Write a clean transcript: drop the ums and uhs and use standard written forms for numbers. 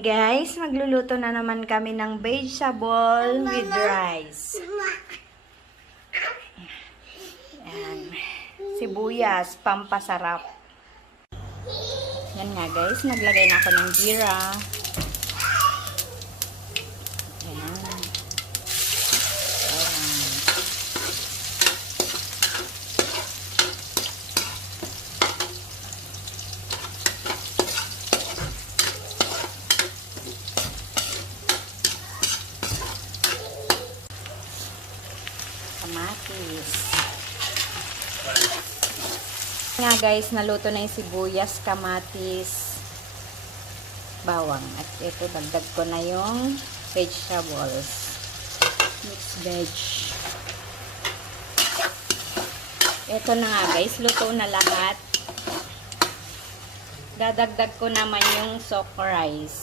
Guys, magluluto na naman kami ng vegetable with rice. Ayan. Sibuyas, pampasarap. Yan nga guys, naglagay na ako ng jeera. Ayan. Kamatis. Nga guys, naluto na yung sibuyas, kamatis, bawang. At ito, dagdag ko na yung vegetables. Mixed veg. Ito na nga guys, luto na lahat. Dadagdag ko naman yung soak rice.